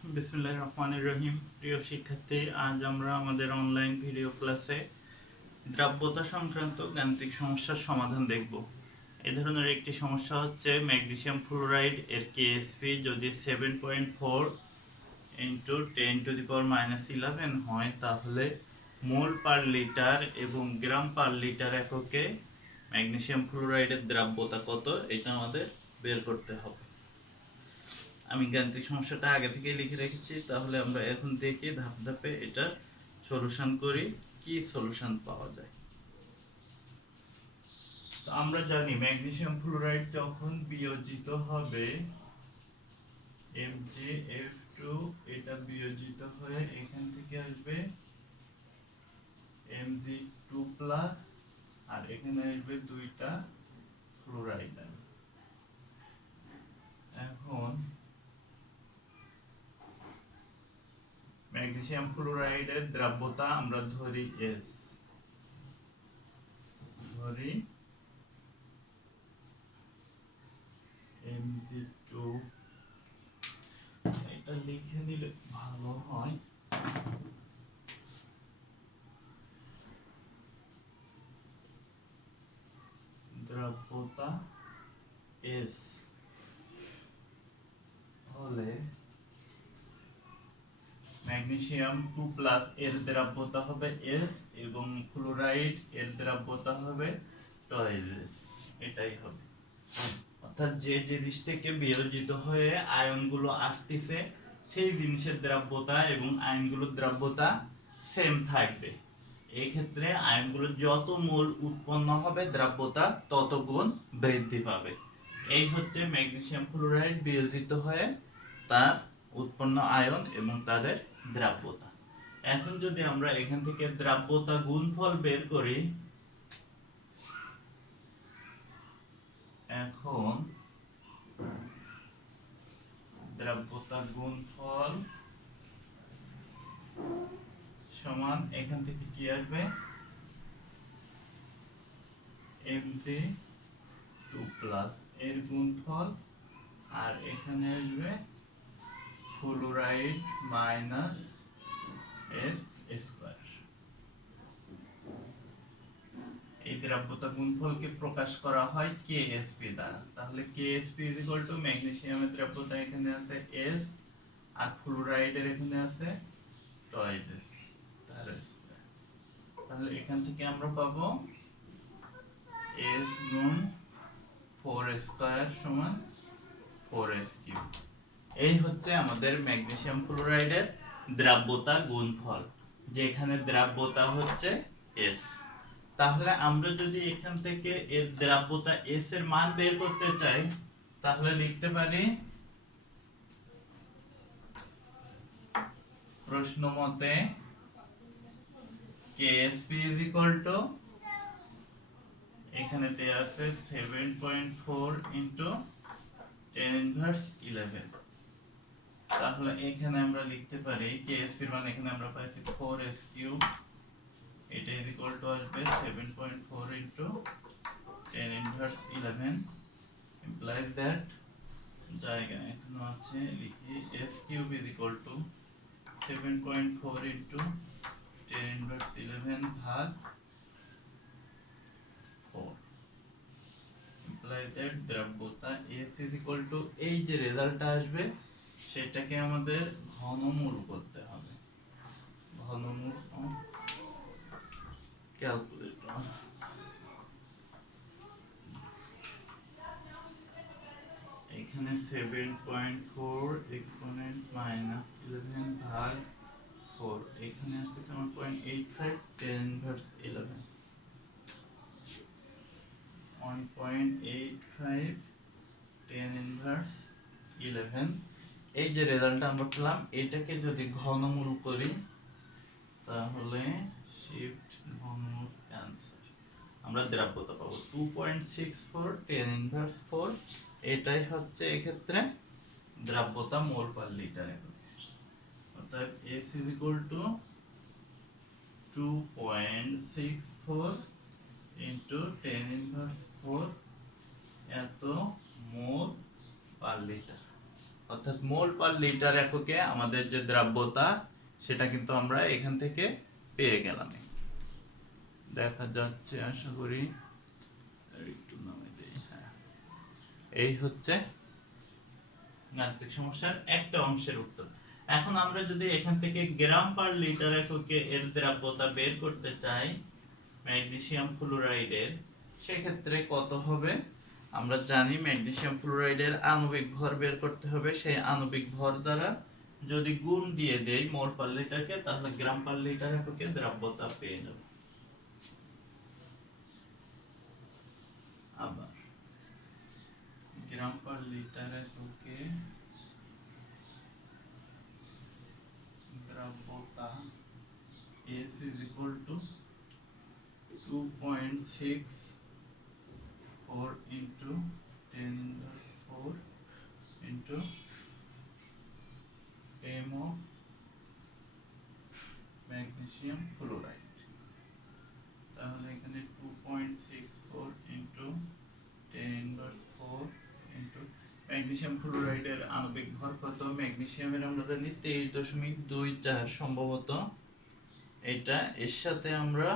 বিসমিল্লাহির রহমানির রহিম। প্রিয় শিক্ষার্থী, আজ আমরা আমাদের অনলাইন ভিডিও ক্লাসে দ্রাব্যতা সংক্রান্ত গাণিতিক সমস্যার সমাধান দেখব। এই ধরনের একটি সমস্যা হচ্ছে ম্যাগনেসিয়াম ফ্লোরাইড এর কেএসপি যদি 7.4 ইন্টু 10⁻⁻11 হয়, তাহলে মোল পার লিটার এবং গ্রাম পার লিটার এককে ম্যাগনেসিয়াম ফ্লোরাইডের দ্রাব্যতা কত, এটা আমাদের বের করতে হবে। আমি গাণিতিক সমস্যাটা আগে থেকে লিখে রেখেছি, তাহলে আমরা এখন দেখি ধাপে ধাপে এটা সলিউশন করি, কি সলিউশন পাওয়া যায়। তো আমরা জানি ম্যাগনেসিয়াম ফ্লোরাইড যখন বিয়োজিত হবে MgF2, এটা বিয়োজিত হয়ে এখান থেকে আসবে Mg2+, আর এখানে আসবে দুইটা ফ্লোরাইড। এখন ম্যাগনেসিয়াম ফ্লোরাইডের দ্রাব্যতা আমরা ধরি S, ধরি Mg2, এটা লিখে দিলে ভালো হয়। দ্রাব্যতা S হলে ম্যাগনেসিয়াম 2+ এর দ্রাব্যতা হবে S এবং ফ্লোরাইড এর দ্রাব্যতা হবে 2S, এটাই হবে। অর্থাৎ যে জিনিস থেকে বিয়োজিত হয়ে আয়নগুলো আসতেছে সেই জিনিসের দ্রাব্যতা এবং আয়নগুলোর দ্রাব্যতা সেম থাকবে। এই ক্ষেত্রে আয়নগুলোর যত মোল উৎপন্ন হবে দ্রাব্যতা তত গুণ বৃদ্ধি পাবে। এই হচ্ছে ম্যাগনেসিয়াম ফ্লোরাইড বিয়োজিত হয়ে তার উৎপন্ন আয়ন এবং তাদের দ্রাব্যতা। এখন যদি আমরা এখান থেকে দ্রাব্যতা গুণফল বের করি, এখন দ্রাব্যতা গুণফল সমান এখান থেকে কি আসবে, Mg2+ এর গুণফল, আর এখানে আসবে ফ্লোরাইড মাইনাস এর স্কয়ার। এই দ্রাব্যতা গুণফলকে প্রকাশ করা হয় কেএসপি দ্বারা। তাহলে কেএসপি ম্যাগনেসিয়ামের দ্রাব্যতা এখানে আছে S, আর ফ্লোরাইডের এখানে আছে 2S, তাহলে এখান থেকে আমরা পাবো S গুণ 4 স্কয়ার সমান 4S3। এই হচ্ছে আমাদের ম্যাগনেসিয়াম ফ্লোরাইডের দ্রাব্যতা গুণফল, যেখানে দ্রাব্যতা হচ্ছে S। তাহলে আমরা যদি এখান থেকে এর দ্রাব্যতা S এর মান বের করতে চাই, তাহলে লিখতে পারি প্রশ্ন মতে KSP এখানে দেয়া আছে 7.4 ইন্টু 10⁻11। তাহলে এখানে আমরা লিখতে পারি KSP এর মান এখানে আমরা পাইছি 4S3, এটা আসবে 7.4 ইন্টু 10⁻11, implies that জায়গা এখানে আছে, লিখি S3 7.4 ইন্টু 10⁻11 ভাগ 4, implies that দ্রাব্যতা S এই যে রেজাল্টটা আসবে সেটাকে আমাদের ঘনমূল করতে হবে। ঘনমূল ক্যালকুলেটর, এখানে 7.4 এক্সপোনেন্ট মাইনাস 11 ভাগ 4, এখানে আসছে আমার 0.85 10⁻11, 1.85 10⁻11। এই যে রেজাল্টটা আমরা পেলাম, এটাকে যদি ঘনমূল করি তাহলে শিফট ঘনমূল ক্যান্সেল, আমরা দ্রাব্যতা পাবো 2.64 10⁻4। এটাই হচ্ছে এক্ষেত্রে দ্রাব্যতা মোল পার লিটার। অর্থাৎ S = 2.64 ইন্টু 10⁻4 এত মোল পার লিটার। অর্থাৎ মোল পার লিটার এককে আমাদের যে দ্রাব্যতা সেটা কিন্তু আমরা এখান থেকে পেয়ে গেলাম। দেখা যাচ্ছে আশা করি, একটু নামে দেই। হ্যাঁ, এই হচ্ছে গাণিতিক সমস্যার একটা অংশের উত্তর। এখন আমরা যদি এখান থেকে গ্রাম পার লিটার এককে এর দ্রাব্যতা বের করতে চাই ম্যাগনেসিয়াম ফ্লোরাইডের, সেক্ষেত্রে কত হবে? আমরা জানি ম্যাগনেসিয়াম ফ্লোরাইডের আণবিক ভর বের করতে হবে। সেই আণবিক ভর দ্বারা যদি গুণ দিয়ে দেই মোল পার লিটারকে, তাহলে গ্রাম পার লিটার এককে দ্রাব্যতা পেয়ে যাব। আবার গ্রাম পার লিটার এককে দ্রাব্যতা S is equal to 2.64 into 10 inverse 4 into m of magnesium fluoride। তাহলে এখানে 2.64 into 10 inverse 4 into ম্যাগনেসিয়াম ফ্লোরাইডের আণবিক ভর কত? ম্যাগনেসিয়ামের আমরা জানি 23.24 সম্ভবত। এটা এর সাথে আমরা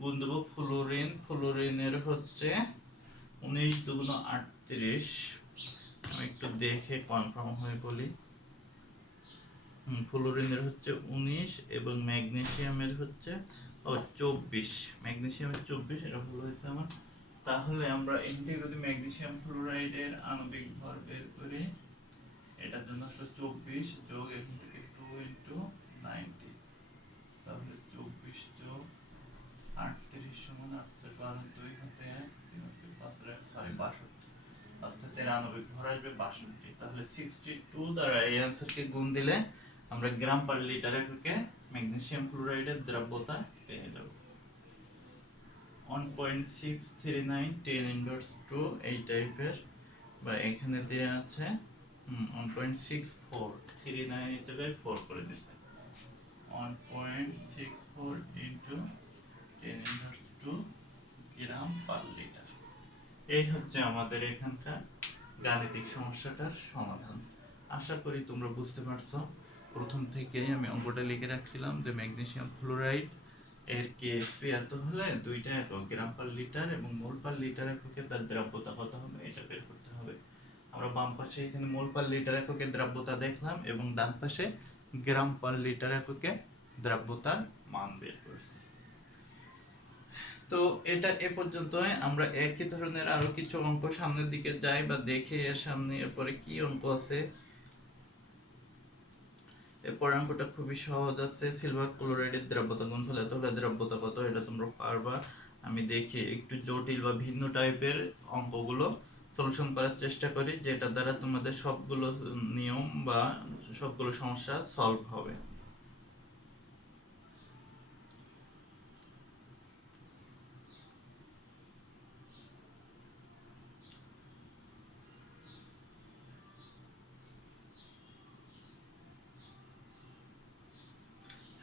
গুণ দেব ফ্লোরিনের হচ্ছে 19 দুগুণ 38। আমি একটু দেখে কনফার্ম হয়ে বলি। ফ্লোরিনের হচ্ছে 19 এবং ম্যাগনেসিয়ামের হচ্ছে 24। ম্যাগনেসিয়ামের 24, এটা ভুল হয়েছে আমার। তাহলে আমরা এখান থেকে যদি ম্যাগনেসিয়াম ফ্লোরাইডের আণবিক ভর বের করি, এটার জন্য আসলে 24 যোগ এখান থেকে 2 into 90, তাহলে 24 যোগ 38 সমান 8 2 হাতে 1 3 হাতে 5 6 62, অর্থাৎ এর আণবিক ভর আসবে 62। তাহলে 62 দ্বারা এই অ্যানসারকে গুণ দিলে আমরা গ্রাম পার লিটার এককে ম্যাগনেসিয়াম ফ্লোরাইডের দ্রব্যতা পেয়ে যাব। 1.639 10 ইনভার্স 2 এই টাইপের, বা এখানে দেয়া আছে 1.6439 এই জায়গায় 4 করে দিতে, 1.64 into 10 ইনভার্স 2 গ্রাম পার লিটার। এই হচ্ছে আমাদের এখানকার গাণিতিক সমস্যাটার সমাধান। আশা করি তোমরা বুঝতে পারছো। প্রথম থেকেই আমি অঙ্কটা লিখে রাখছিলাম যে ম্যাগনেসিয়াম ফ্লোরাইড এর কেএসপি এত হলে দুইটা একক গ্রাম পার লিটার এবং মোল পার লিটার এককে তার দ্রাব্যতা কত হবে এটা বের করতে হবে। আমরা বাম পাশে এখানে মোল পার লিটার এককে দ্রাব্যতা দেখলাম এবং ডান পাশে গ্রাম পার লিটার এককে দ্রাব্যতার মান বের করছি। তো এটা এ পর্যন্তই। আমরা একই ধরনের আরো কিছু অঙ্ক সামনের দিকে যাই বা দেখে এর সামনে এরপরে কি অঙ্ক আছে। এরপর অঙ্কটা খুবই সহজ আছে, সিলভার ক্লোরাইডের দ্রব্যতা গুণফল এত হলে দ্রব্যতা কত, এটা তোমরা পারবা। আমি দেখি একটু জটিল বা ভিন্ন টাইপের অঙ্কগুলো সলিউশন করার চেষ্টা করি, যেটা দ্বারা তোমাদের সবগুলো নিয়ম বা সবগুলো সমস্যা সলভ হবে।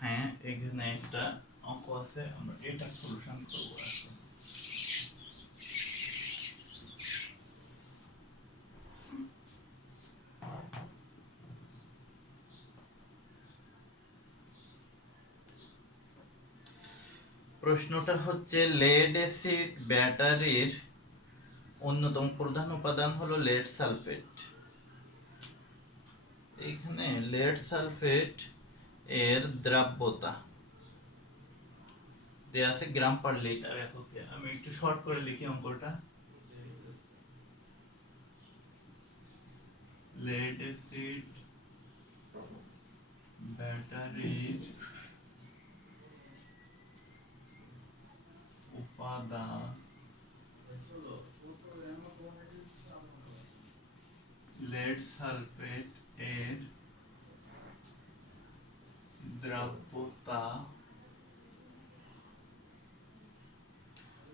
হ্যাঁ, এখানে একটা অঙ্ক আছে, আমরা এটা সলিউশন করব এখন। প্রশ্নটা হচ্ছে লেড অ্যাসিড ব্যাটারির অন্যতম প্রধান উপাদান হলো লেড সালফেট। এখানে লেড সালফেট এর দ্রাব্যতা দেয়া আছে গ্রাম পার লিটার এককে। আমি একটু শর্ট করে লিখি অঙ্কটা। লেড অ্যাসিড ব্যাটারির উপাদান লেড সালফেট এর দ্রাব্যতা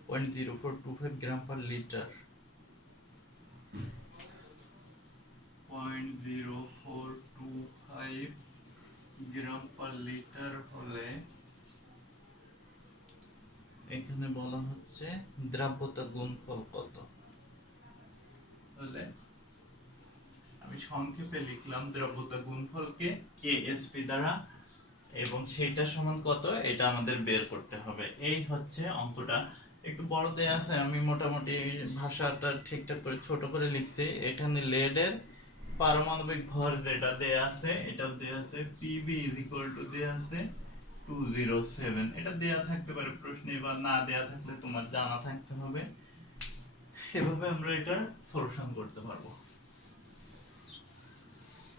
0.0425 গ্রাম পার লিটার। 0.0425 গ্রাম পার লিটার হলে এখানে বলা হচ্ছে দ্রাব্যতা গুণফল কত। হলে আমি সংক্ষেপে লিখলাম দ্রব্যতা গুণফলকে কেএসপি দ্বারা, এবং সেইটা সমান কত এটা আমাদের বের করতে হবে। এই হচ্ছে অঙ্কটা। একটু বড় দেয়া আছে, আমি মোটামুটি ভাষাটা ঠিকঠাক করে ছোট করে লিখছি। এখানে লেডের পারমাণবিক ভর যেটা দেয়া আছে, এটা দেয়া আছে পিবি ইজ ইকুয়াল টু দেয়া আছে 207। এটা দেয়া থাকতে পারে প্রশ্নে, বা না দেয়া থাকলে তোমার জানা থাকতে হবে। এভাবে আমরা এটা সলিউশন করতে পারবো।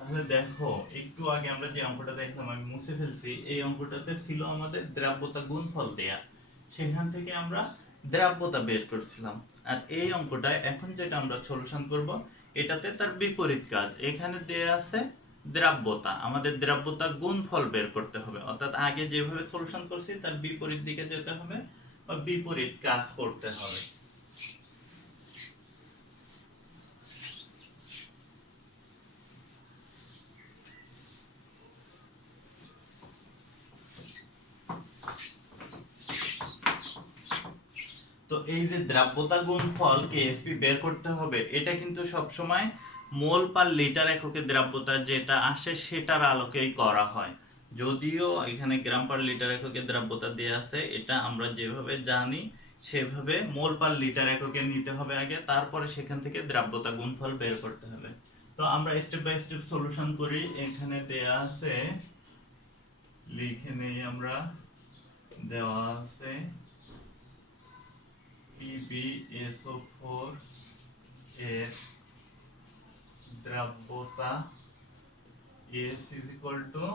তাহলে দেখো, একটু আগে আমরা যে অঙ্কটা দেখলাম, আমি মুছে ফেলছি। এই অঙ্কটাতে ছিল আমাদের দ্রাব্যতা গুণফল দেয়া, সেখান থেকে আমরা দ্রাব্যতা বের করছিলাম। আর এই অঙ্কটা এখন যেটা আমরা সলিউশন করব, এটাতে তার বিপরীত কাজ। এখানে দেয়া আছে দ্রাব্যতা, আমাদের দ্রাব্যতা গুণফল বের করতে হবে। অর্থাৎ আগে যেভাবে সলিউশন করছি তার বিপরীত দিকে যেতে হবে, বা বিপরীত কাজ করতে হবে। তো এই যে দ্রাব্যতা গুণফল কেএসপি বের করতে হবে, এটা কিন্তু সব সময় মোল পার লিটার এককে দ্রাব্যতা যেটা আসে সেটার আলোকেই করা হয়। যদিও এখানে গ্রাম পার লিটার এককে দ্রাব্যতা দেয়া আছে, এটা আমরা যেভাবে জানি সেভাবে মোল পার লিটার এককে নিতে হবে আগে, তারপরে সেখান থেকে দ্রাব্যতা গুণফল বের করতে হবে। তো আমরা স্টেপ বাই স্টেপ সলিউশন করি। এখানে দেয়া আছে, লিখে নেই আমরা। দেওয়া আছে PbSO4 এর দ্রাব্যতা S is equal to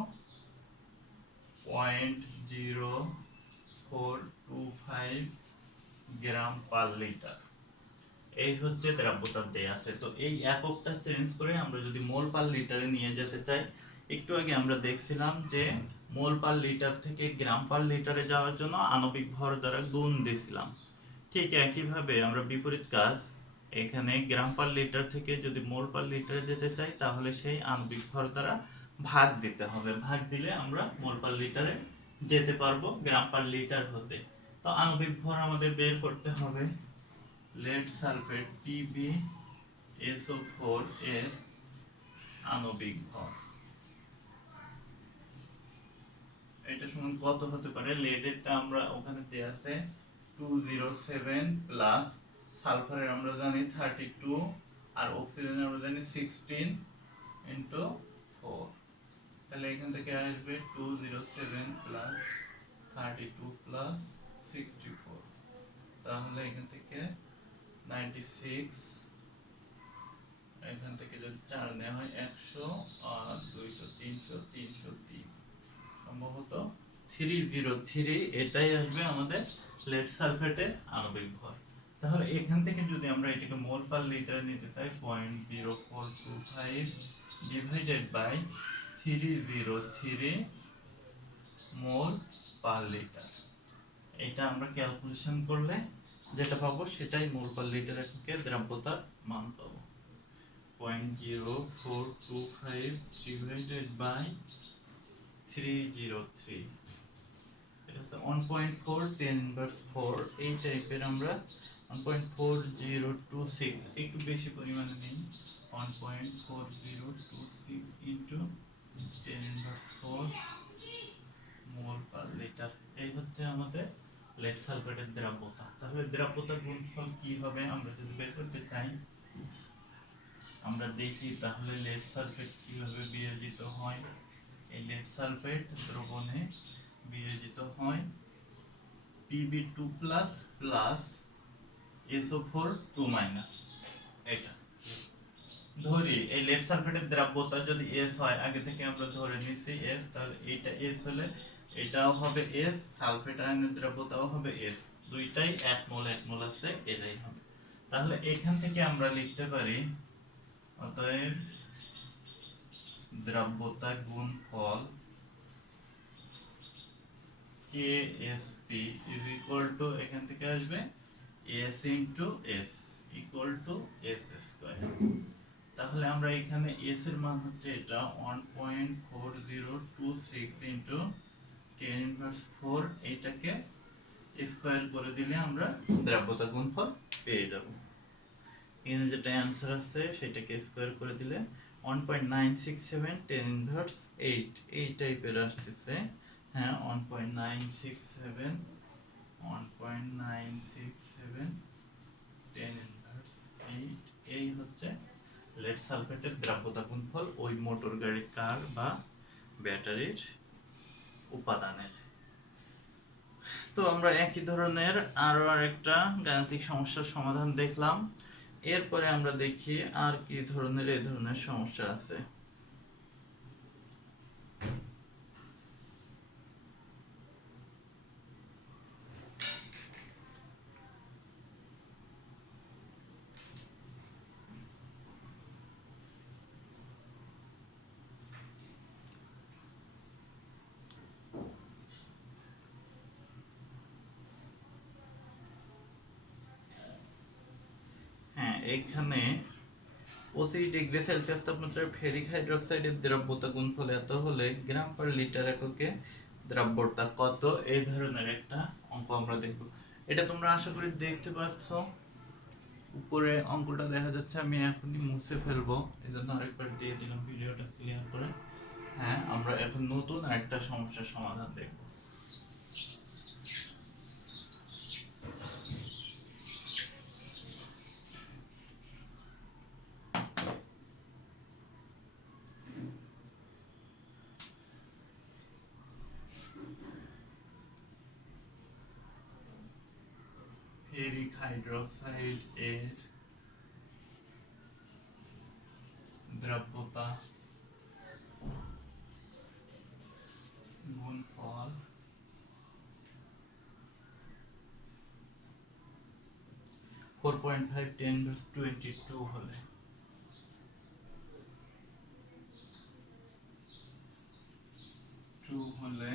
0.0425 gram per litre. এই হচ্ছে দ্রাব্যতা দেয়া আছে। তো এই এককটা চেঞ্জ করে আমরা যদি মোল পার লিটারে নিয়ে যেতে চাই, একটু আগে আমরা দেখছিলাম যে মোল পার লিটার থেকে গ্রাম পার লিটারে যাওয়ার জন্য আণবিক ভর দ্বারা গুণ দিয়েছিলাম। ঠিক একইভাবে আমরা বিপরীত কাজ, এখানে গ্রাম পার লিটার থেকে যদি মোল পার লিটারে যেতে চাই, তাহলে সেই আণবিক ভর দ্বারা ভাগ দিতে হবে। ভাগ দিলে আমরা মোল পার লিটারে যেতে পারবো গ্রাম পার লিটার হতে। তো আণবিক ভর আমাদের বের করতে হবে। lead সালফেট PbSO4 এর আণবিক ভর, এটা সমান কত হতে পারে? লেডেরটা আমরা ওখানে দেয়া আছে 207 প্লাস সালফারের আমরা জানি 32, আর অক্সিজেনের আমরা জানি 16 ইনটু 4। তাহলে এখান থেকে আসবে 207 প্লাস 32 প্লাস 64। তাহলে এখান থেকে 96, এখান থেকে যদি 4 নেওয়া হয় 100, আর 200 300 303, সম্ভবত 303 এটাই আসবে আমাদের লেড সালফেটের আণবিক ভর। তাহলে এখান থেকে যদি আমরা এটাকে মোল পার লিটার নিতে চাই, 0.0425 divided by 303 mole per litre, এটা আমরা ক্যালকুলেশন করলে যেটা পাবো সেটাই মোল পার লিটার এককে দ্রাব্যতার মান পাবো। 0.0425 ডিভাইডেড বাই 303, এটা হচ্ছে 1.4 10 ইনভার্স 4। এই টাইপের আমরা 1.4026 একটু বেশি পরিমাণে নেই। 1.4026 ইনটু 10 ইনভার্স 4 মোল পার লিটার। এই হচ্ছে আমাদের লেড সালফেটের দ্রাব্যতা। তাহলে দ্রাব্যতা গুণফল কি হবে আমরা যদি বের করতে চাই, আমরা দেখি তাহলে লেড সালফেট কিভাবে বিয়োজিত হয়। এই লেড সালফেট দ্রবণে বিয়োজিত হয় Pb2 plus plus SO4 2 minus. এটা ধরি এই লেড সালফেটের দ্রাব্যতা যদি S হয়, আগে থেকে আমরা ধরে নিছি S, তাহলে এটা S হলে এটাও হবে S, সালফেট আয়নের দ্রাব্যতাও হবে S, দুইটাই 1 মোল আছে, এটাই হবে। তাহলে এখান থেকে আমরা লিখতে পারি, অতএব দ্রাব্যতা গুণফল KSP is equal to, এখান থেকে আসবে S into S equal to S square। তাহলে আমরা এখানে S এর মান হচ্ছে এটা 1.4026 into 10 inverse 4, এটাকে স্কয়ার করে দিলে আমরা দ্রাব্যতা গুণফল পেয়ে যাব। এখানে যেটা অ্যানসার আছে সেটাকে স্কয়ার করে দিলে 1.967 10 ইনভার্স 8 এই টাইপের আসতেছে। হ্যাঁ 1.967 1.967 10 ইনভার্স 8 এই হচ্ছে লেড সালফেটের দ্রাব্যতা গুণফল ওই মোটর গাড়ির কার বা ব্যাটারির উপাদানের। তো আমরা একই ধরনের আরো আরেকটা গাণিতিক সমস্যার সমাধান দেখলাম। এরপরে আমরা দেখি আর কি ধরনের এই ধরনের সমস্যা আছে। হ্যাঁ এখানে 25°C তাপমাত্রায় ফেরিক হাইড্রোক্সাইডের দ্রব্যতা গুণফল এত হলে গ্রাম পার লিটার এককে দ্রব্যতা কত, এই ধরনের একটা অঙ্ক আমরা দেখব। এটা তোমরা আশা করি দেখতে পাচ্ছ, উপরে অঙ্কটা দেখা যাচ্ছে। আমি এখনই মুছে ফেলবো, এই জন্য আরেকবার দিয়ে দিলাম ভিডিওটা ক্লিয়ার করে। হ্যাঁ আমরা এখন নতুন একটা সমস্যার সমাধান দেখব। ফেরিক হাইড্রোক্সাইড এর দ্রব্যতা গুণফল 4.5 10^22 হলে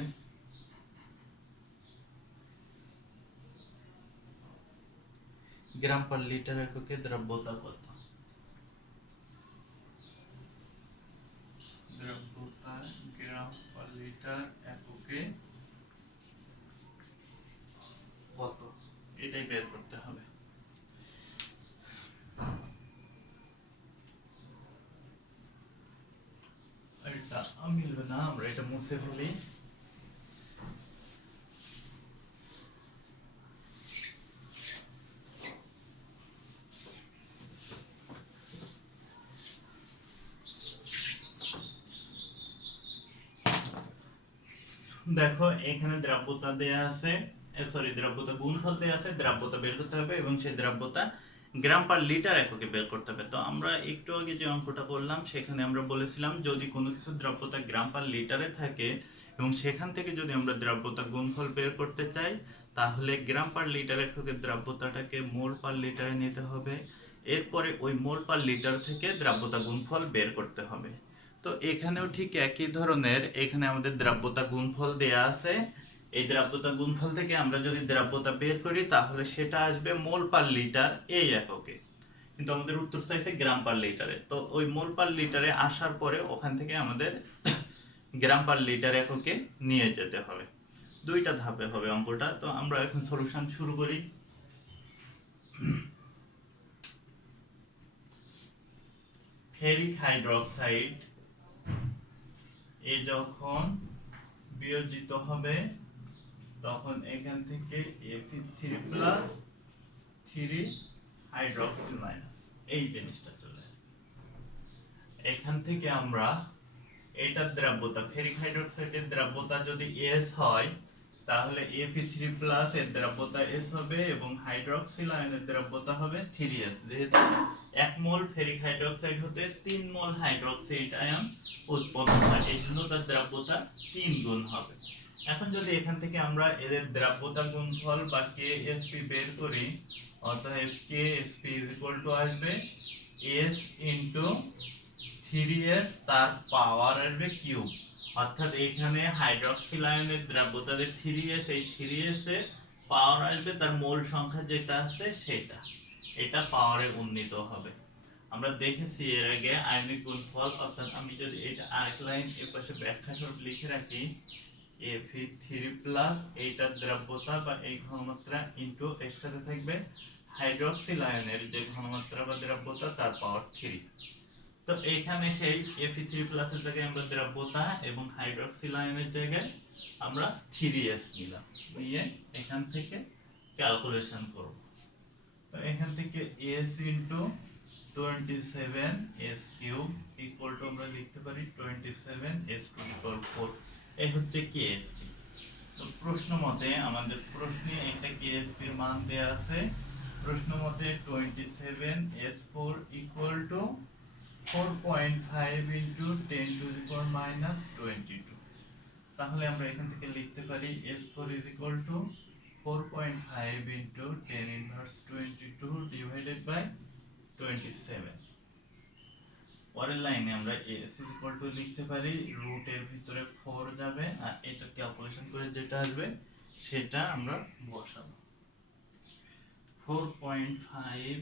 গ্রাম পার লিটার এককে দ্রব্যতা কত? দ্রব্যতা গ্রাম পার লিটার এককে কত, এটাই বের করতে হবে। এটা মিলবে না, আমরা এটা মুছে ফেলি। দেখো এখানে দ্রব্যতা দেয়া আছে, দ্রব্যতা গুণফল দেয়া আছে, দ্রব্যতা বের করতে হবে এবং সেই দ্রব্যতা গ্রাম পার লিটার এককে বের করতে হবে। তো আমরা একটু আগে যে অঙ্কটা করলাম সেখানে আমরা বলেছিলাম যদি কোনো কিছু দ্রব্যতা গ্রাম পার লিটারে থাকে এবং সেখান থেকে যদি আমরা দ্রব্যতা গুণফল বের করতে চাই তাহলে গ্রাম পার লিটার এককে দ্রব্যতাটাকে মোল পার লিটারে নিতে হবে, এরপরে ওই মোল পার লিটার থেকে দ্রব্যতা গুণফল বের করতে হবে। তো এখানেও ঠিক একই ধরনের, এখানে আমাদের দ্রব্যতা গুণফল দেয়া আছে। এই দ্রব্যতা গুণফল থেকে আমরা যদি দ্রব্যতা বের করি তাহলে সেটা আসবে মোল পার লিটার এই এককে, কিন্তু আমাদের উত্তর চাইছে গ্রাম পার লিটারে। তো ওই মোল পার লিটারে আসার পরে ওখান থেকে আমাদের গ্রাম পার লিটার এককে নিয়ে যেতে হবে। দুইটা ধাপে হবে অঙ্কটা। তো আমরা এখন সলিউশন শুরু করি। ফেরিক হাইড্রোক্সাইড এ যখন বিয়োজিত হবে তখন এখান থেকে Fe3+ 3 হাইড্রোক্সিল মাইনাস এই জিনিসটা চলে আসবে। এখান থেকে আমরা এটার দ্রব্যতা ফেরিক হাইড্রোক্সাইডের দ্রব্যতা যদি S হয় তাহলে Fe3+ এর দ্রব্যতা S হবে এবং হাইড্রোক্সিল আয়নের দ্রব্যতা হবে 3S। যেহেতু 1 মোল ফেরিক হাইড্রোক্সাইড হতে 3 মোল হাইড্রোক্সাইড আয়ন উৎপন্ন হয়, এই জন্য তার দ্রব্যতা 3 গুণ হবে। এখন যদি এখান থেকে আমরা এদের দ্রব্যতা গুণফল বা KSP বের করি, অতএব KSP আসবে S * 3S তার পাওয়ার আসবে কিউব, অর্থাৎ এখানে হাইড্রোক্সিল আয়নের দ্রব্যতা 3S, এই 3S এর পাওয়ার আসবে তার মোল সংখ্যা যেটা আছে সেটা, এটা পাওয়ারে উন্নীত হবে। আমরা দেখেছি এর আগে আয়নিক গুণফল, অর্থাৎ আমি যদি এটা আরেক লাইন এর পাশে ব্যাখ্যা স্বরূপ লিখে রাখি Fe3+ এইটার দ্রব্যতা বা এই ঘনমাত্রা ইনটু এর সাথে থাকবে হাইড্রোক্সিল আয়নের যে ঘনমাত্রা বা দ্রব্যতা তার পাওয়ার 3। তো এখানে সেই Fe3+ এর জায়গায় আমরা দ্রব্যতা এবং হাইড্রক্সিল আয়নের জায়গায় আমরা 3s নিলাম, নিয়ে এখান থেকে ক্যালকুলেশন করব। তো এখান থেকে s into 27s cube equal to আমরা লিখতে পারি 27s টু দি পাওয়ার 4। এই হচ্ছে কেএসপি। তো প্রশ্ন মতে আমাদের প্রশ্নে একটা কেএসপি এর মান দেয়া আছে। প্রশ্ন মতে 27s4 equal to 4.5 into 10 to the power minus 22। তাহলে আমরা এখান থেকে লিখতে পারি s4 is equal to 4.5 into 10 inverse 22 divided by 27। পরের লাইনে আমরা s ইজ ইকুয়াল টু লিখতে পারি রুট এর ভিতরে 4 যাবে আর এটা ক্যালকুলেশন করে যেটা আসবে সেটা আমরা বসাবো। 4.5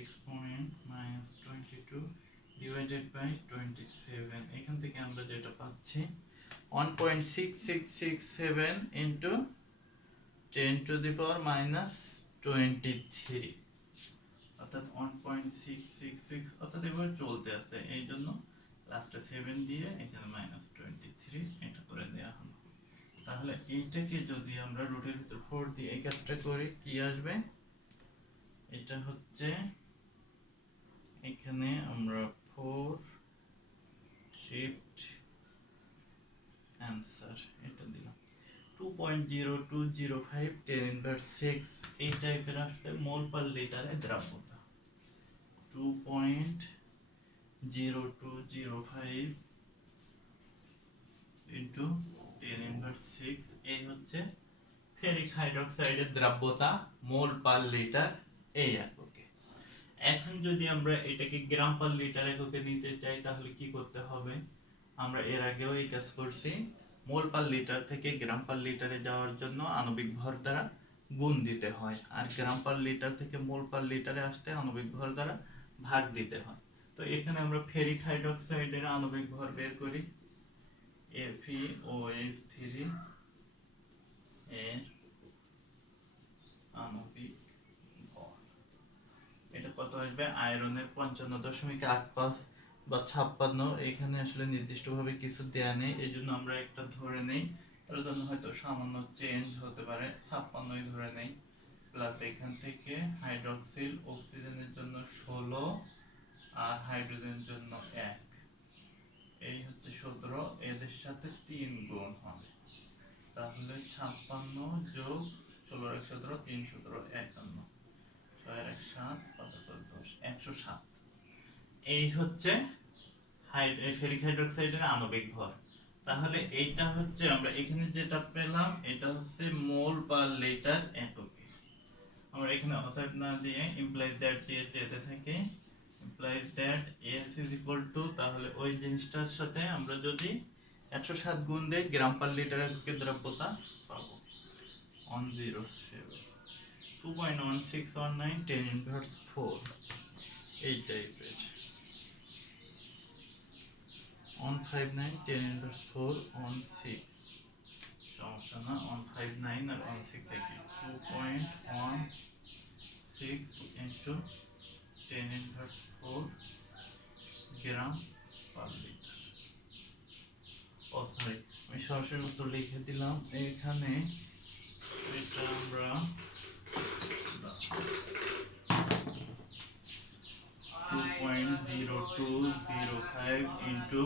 exponent minus 22 divided by 27। এখান থেকে আমরা যেটা পাচ্ছি 1.6667 into 10 to the power minus 23, অর্থাৎ 1.666, অর্থাৎ এভাবে চলতে আছে, এই জন্য লাস্টে 7 দিয়ে এখানে -23 এটা করে দেওয়া হলো। তাহলে এইটাকে যদি আমরা রুটের ভিতর 4 দিয়ে এই কাজটা করি কি আসবে, এটা হচ্ছে এখানে আমরা 4 শিফট অ্যানসার এটা দিলাম 2.0205 10 ইনভার্স 6 এই টাইপের আসছে মোল পার লিটারে দ্রব্যতা 2.0205 ইনটু 10 ইনভার্স 6। এই হচ্ছে ফেরিক হাইড্রোক্সাইডের দ্রব্যতা মোল পার লিটার এই এককে। এখন যদি আমরা এটাকে গ্রাম পার লিটার এককে নিতে চাই তাহলে কি করতে হবে, আমরা এর আগেও এই কাজ করছি। মোল পার লিটার থেকে গ্রাম পার লিটারে যাওয়ার জন্য আণবিক ভর দ্বারা গুণ দিতে হয়, আর গ্রাম পার লিটার থেকে মোল পার লিটারে আসতে আণবিক ভর দ্বারা ভাগ দিতে হয়। তো এখানে আমরা ফেরিক হাইড্রোক্সাইডের আণবিক ভর বের করি। FeOH3 এর আণবিক ভর এটা কত আসবে, আয়রনের 55.85 বা 56। এখানে আসলে নির্দিষ্টভাবে কিছু দেয়া নেই, এই জন্য আমরা একটা ধরে নেই, এর জন্য হয়তো সামান্য চেঞ্জ হতে পারে, 56ই ধরে নেই। প্লাস এখান থেকে হাইড্রক্সিল অক্সিজেনের জন্য 16 আর হাইড্রোজেনের জন্য 1, এই হচ্ছে 17, এদের সাথে 3 গুণ হবে, তাহলে 56 যোগ 16 1 17 3 17 51 6 1 7 75 10 107। এই হচ্ছে ফেরিক হাইড্রোক্সাইডের আণবিক ভর। তাহলে এইটা হচ্ছে আমরা এখানে যেটা পেলাম এটা হচ্ছে মোল পার লিটার এককে। আমরা এখানে অতএব না দিয়ে ইমপ্লাইজ দ্যাট দিয়ে যেতে থাকি, implies that s is equal two, তাহলে ওই জিনিসটার সাথে আমরা যদি 107 গুণ দেই গ্রাম পার লিটার এককে দ্রব্যতা পাবো 107 2.1619 10 ইনভার্স 4 এই টাইপের 159 10 ইনভার্স 4 16, সমস্যা না, 159 আর 16 থেকে 2.16 ইনটু 10 ইনভার্স 4 গ্রাম পার লিটার। ও সরি, আমি সরাসরি উত্তর লিখে দিলাম এখানে, এটা আমরা 2.0205 ইনটু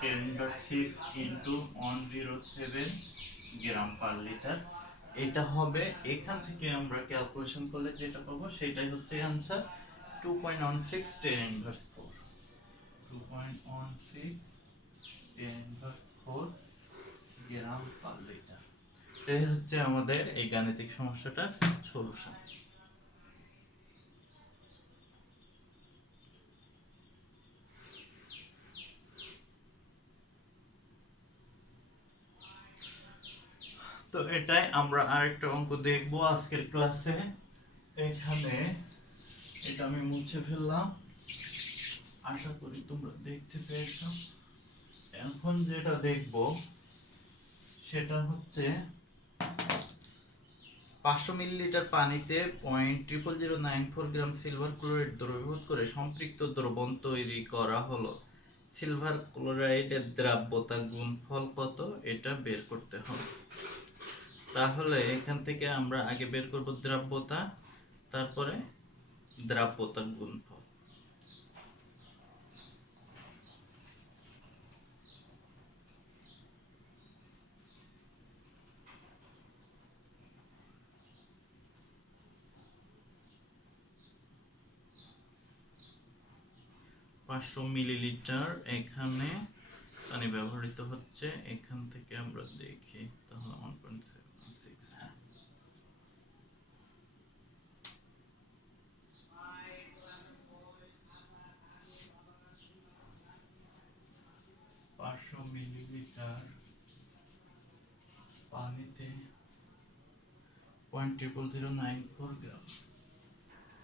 10 ইনভার্স 6 ইনটু 107 গ্রাম পার লিটার, এটা হবে। এখান থেকে আমরা ক্যালকুলেশন করলে যেটা পাবো সেটাই হচ্ছে आंसर 2.16 10 ইনভার্স 4 2.16 10 ইনভার্স 4 গ্রাম পার লিটার। এই হচ্ছে আমাদের এই গাণিতিক সমস্যাটার সলিউশন। তো এটাই আমরা আরেকটা অঙ্ক দেখব আজকের ক্লাসে। এখানে এটা আমি মুছে ফেললাম, আশা করি তোমরা দেখতে পেয়েছো। এখন যেটা দেখব সেটা হচ্ছে 500 মিলিলিটার পানিতে 0.00094 গ্রাম সিলভার ক্লোরাইড দ্রবীভূত করে সম্পৃক্ত দ্রবণ তৈরি করা হলো। সিলভার ক্লোরাইডের দ্রাব্যতা গুণফল কত এটা বের করতে হবে। তাহলে এখান থেকে আমরা আগে বের করব দ্রাব্যতা, তারপরে দ্রাব্যতার গুণফল। পাঁচশো মিলিলিটার এখানে পানি ব্যবহৃত হচ্ছে, এখান থেকে আমরা দেখি তাহলে 1.76, হ্যাঁ 500 মিলিলিটার পানিতে 0.00094 গ্রাম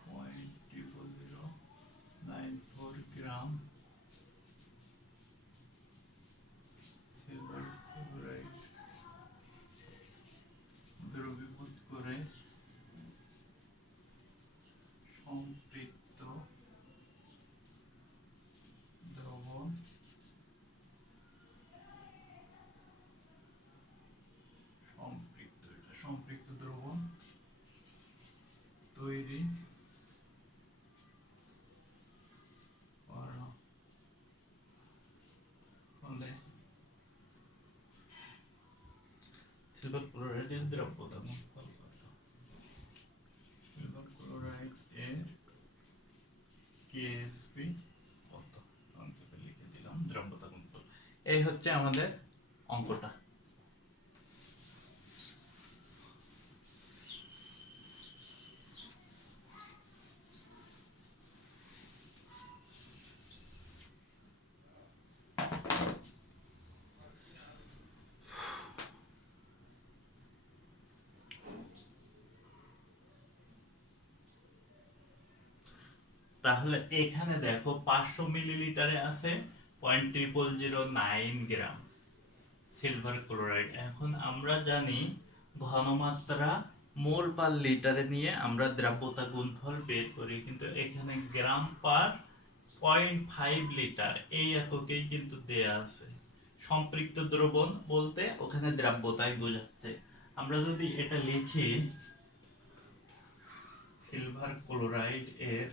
0.00094 গ্রাম সিলভার ক্লোরাইড দ্রবীভূত করে সম্পৃক্ত দ্রবণ সম্পৃক্ত দ্রবণ তৈরি করা হলে সিলভার ক্লোরাইডের দ্রব্যতা গুণফল কত? সিলভার ক্লোরাইড এর কেএসপি কত সংক্ষেপে লিখে দিলাম দ্রব্যতা গুণফল। এই হচ্ছে আমাদের অঙ্কটা। তাহলে এখানে দেখো 500 মিলিলিটারে আছে 0.009 গ্রাম সিলভার ক্লোরাইড। এখন আমরা জানি ঘনমাত্রা মোল পার লিটারে নিয়ে আমরা দ্রাব্যতা গুণফল বের করি, কিন্তু এখানে গ্রাম পার 0.5 লিটার এই এককেই কিন্তু দেয়া আছে। সম্পৃক্ত দ্রবণ বলতে ওখানে দ্রাব্যতাই বোঝাচ্ছে। আমরা যদি এটা লিখি সিলভার ক্লোরাইড এর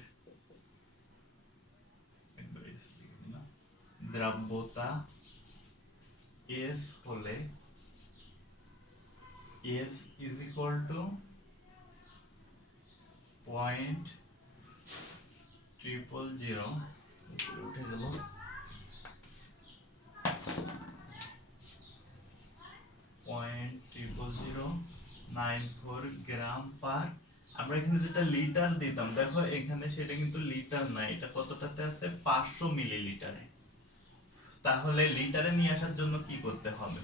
দ্রাব্যতা S হলে S is equal to 0.000 উঠে গেল 0.00094 গ্রাম পার। আমরা এখানে যেটা লিটার দিতাম, দেখো এখানে সেটা কিন্তু লিটার না, এটা কতটাতে আছে 500 মিলিলিটারে। তাহলে লিটারে নিয়ে আসার জন্য কি করতে হবে?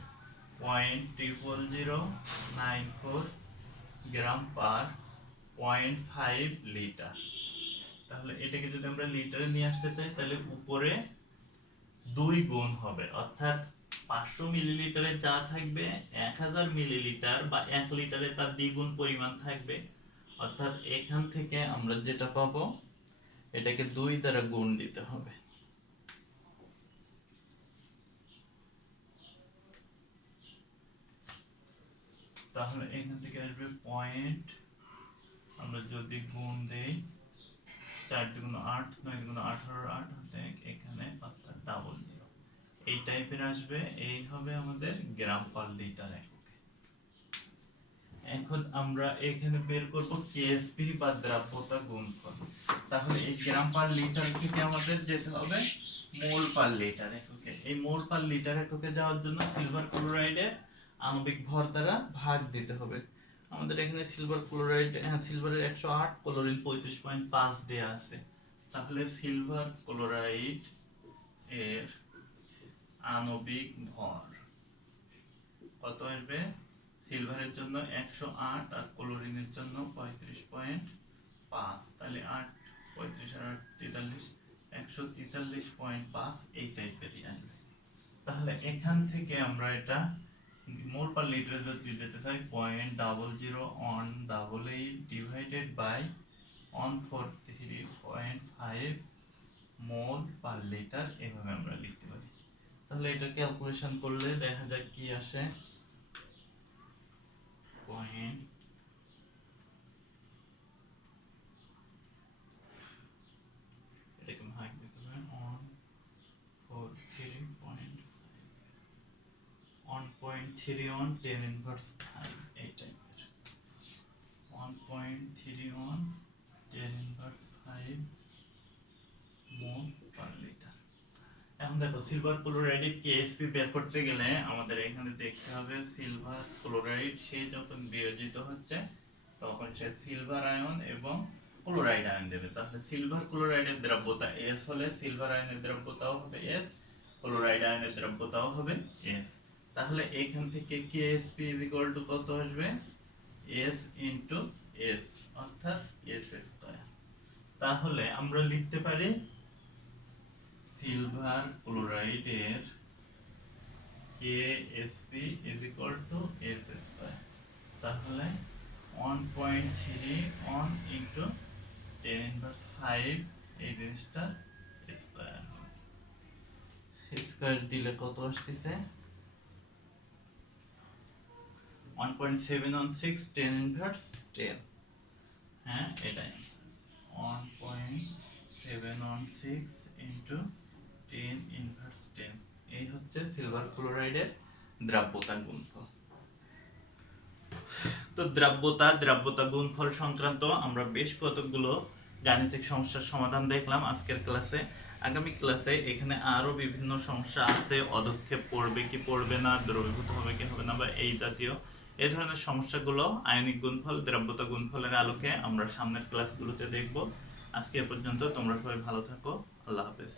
0.00094 গ্রাম পার 0.5 লিটার। তাহলে এটাকে যদি আমরা লিটারে নিয়ে আসতে চাই তাহলে উপরে 2 গুণ হবে, অর্থাৎ 500 মিলিলিটারে যা থাকবে 1000 মিলিলিটার বা 1 লিটারে তার দ্বিগুণ পরিমাণ থাকবে। অর্থাৎ এখান থেকে আমরা যেটা পাবো এটাকে 2 দ্বারা গুণ দিতে হবে। তাহলে এখান থেকে আসবে পয়েন্ট, আমরা যদি গুণ দেই 4 দুগুণ 8 9 দুগুণ 18 8 দেখ এখানে অর্থাৎ ডাবল 0 এই টাইপের আসবে। এই হবে আমাদের গ্রাম পার লিটার এককে। এখন আমরা এখানে বের করব কেএসপি বা দ্রাব্যতা গুণফল। তাহলে এই গ্রাম পার লিটার থেকে আমাদের যেতে হবে মোল পার লিটার এককে। এই মোল পার লিটার এককে যাওয়ার জন্য সিলভার ক্লোরাইডের আণবিক ভর দ্বারা ভাগ দিতে হবে। আমাদের এখানে সিলভার ক্লোরাইড, সিলভারের 108, ক্লোরিন 35.5 দেয়া আছে। তাহলে সিলভার ক্লোরাইড এর আণবিক ভর কত আসবে? সিলভারের জন্য 108 আর ক্লোরিনের জন্য 35.5, তাহলে 8 35 আর 8 43 143.5 এই টাইপেরই আসবে। তাহলে এখান থেকে আমরা এটা মোল পার লিটারে যদি যেতে চাই 0.00188 divided by 143.5 mole per litre, এভাবে আমরা লিখতে পারি। তাহলে এটা ক্যালকুলেশন করলে দেখা যাক কি আসে। পয়েন্ট এরকম ভাগ দিতে হবে 143.1.31 10 ইনভার্স 5 এই টাইপের 1.31 10 ইনভার্স 5 মোল পার লিটার। এখন দেখো সিলভার ক্লোরাইডের কেএসপি বের করতে গেলে আমাদের এখানে দেখতে হবে সিলভার ক্লোরাইড সে যখন বিয়োজিত হচ্ছে তখন সে সিলভার আয়ন এবং ক্লোরাইড আয়ন দেবে। তাহলে সিলভার ক্লোরাইডের দ্রব্যতা S হলে সিলভার আয়নের দ্রব্যতাও হবে S, ক্লোরাইড আয়নের দ্রব্যতাও হবে S। তাহলে এখান থেকে কেএসপি কত আসবে? S ইনটু S, অর্থাৎ S স্কয়ার। তাহলে আমরা লিখতে পারি সিলভার ক্লোরাইডের KSP is equal to S square. তাহলে 1.31 ইনটু 10 ইনভার্স 5 এই জিনিসটা স্কয়ার। স্কয়ার দিলে কত আসতেছে? 1.716 10 ইনভার্স 10। হ্যাঁ, এটাই 1.716 ইনটু 10 ইনভার্স 10। এই হচ্ছে সিলভার ক্লোরাইডের দ্রব্যতা গুণফল। তো দ্রব্যতা গুণফল সংক্রান্ত আমরা বেশ কতগুলো গাণিতিক সমস্যার সমাধান দেখলাম আজকের ক্লাসে। আগামী ক্লাসে এখানে আরো বিভিন্ন সমস্যা আছে, অধক্ষেপ পড়বে কি পড়বে না, দ্রবীভূত হবে কি হবে না, বা এই জাতীয় এই ধরনের সমস্যাগুলো আয়নিক গুণফল, দ্রব্যতা গুণফলের আলোকে আমরা সামনের ক্লাসগুলোতে দেখব। আজকে এ পর্যন্ত, তোমরা সবাই ভালো থাকো। আল্লাহ হাফেজ।